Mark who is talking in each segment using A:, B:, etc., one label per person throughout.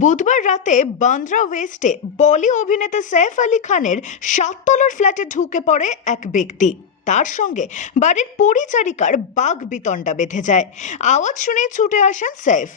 A: বুধবার রাতে বান্দ্রা ওয়েস্টে বলি অভিনেতা সৈফ আলী খানের সাততলার ফ্ল্যাটে ঢুকে পড়ে এক ব্যক্তি। তার সঙ্গে বাড়ির পরিচারিকার বাঘ বিতণ্ডা বেঁধে যায়। আওয়াজ শুনে ছুটে আসেন সৈফ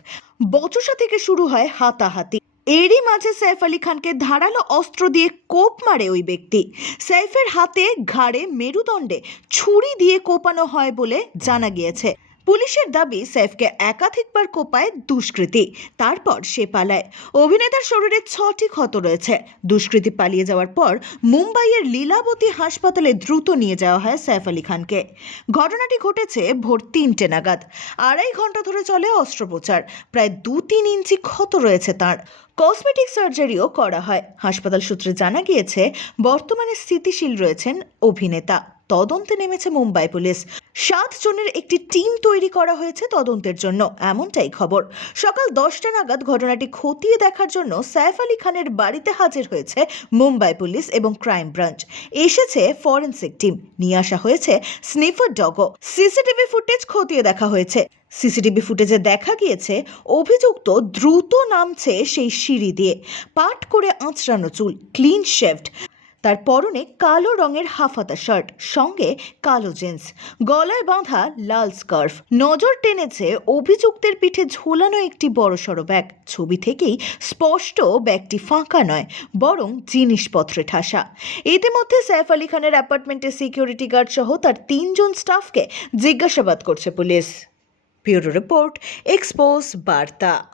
A: বচসা থেকে শুরু হয় হাতাহাতি। এরই মাঝে সৈফ আলী খানকে ধারালো অস্ত্র দিয়ে কোপ মারে ওই ব্যক্তি। সৈফের হাতে ঘাড়ে মেরুদণ্ডে ছুরি দিয়ে কোপানো হয় বলে জানা গিয়েছে। পুলিশের দাবি সৈফকে একাধিকবার কোপায় দুষ্কৃতী। তারপর সে পালায়। অভিনেতার শরীরে ছটি ক্ষত রয়েছে। দুষ্কৃতী পালিয়ে যাওয়ার পর মুম্বাইয়ের লীলাবতী হাসপাতালে দ্রুত নিয়ে যাওয়া হয় সৈফ আলী খানকে। ঘটনাটি ঘটেছে ভোর তিনটে নাগাদ। আড়াই ঘণ্টা ধরে চলে অস্ত্রোপচার। প্রায় দু তিন ইঞ্চি ক্ষত রয়েছে তার। কসমেটিক সার্জারিও করা হয়। হাসপাতাল সূত্রে জানা গিয়েছে, বর্তমানে স্থিতিশীল রয়েছেন অভিনেতা। তদন্তে নেমেছে মুম্বাই পুলিশ। সাত জনের একটি টিম তৈরি করা হয়েছে তদন্তের জন্য, এমনটাই খবর। সকাল দশটা নাগাদ ঘটনাটি খতিয়ে দেখার জন্য সাইফ আলী খানের বাড়িতে হাজির হয়েছে মুম্বাই পুলিশ এবং ক্রাইম ব্রাঞ্চ। এসেছে ফরেন্সিক টিম। নিয়ে আসা হয়েছে স্নিফার ডগও সিসিটিভি ফুটেজ খতিয়ে দেখা হয়েছে। সিসিটিভি ফুটেজে দেখা গিয়েছে, অভিযুক্ত দ্রুত নামছে সেই সিঁড়ি দিয়ে। পাট করে আঁচড়ানো চুল, ক্লিন শেভড। তার পরনে কালো রঙের হাফাতা শার্ট, সঙ্গে কালো জিন্স। গলায় বাঁধা লাল স্কার্ফ। নজর টেনেছে অভিযুক্তের পিঠে ঝোলানো একটি বড়সড় ব্যাগ। ছবি থেকেই স্পষ্ট ব্যাগটি ফাঁকা নয়, বরং জিনিসপত্রে ঠাসা। ইতিমধ্যে সাইফ আলী খানের অ্যাপার্টমেন্টের সিকিউরিটি গার্ড সহ তার তিনজন স্টাফকে জিজ্ঞাসাবাদ করছে পুলিশ। ব্যুরো রিপোর্ট, এক্সপোজ, বার্তা।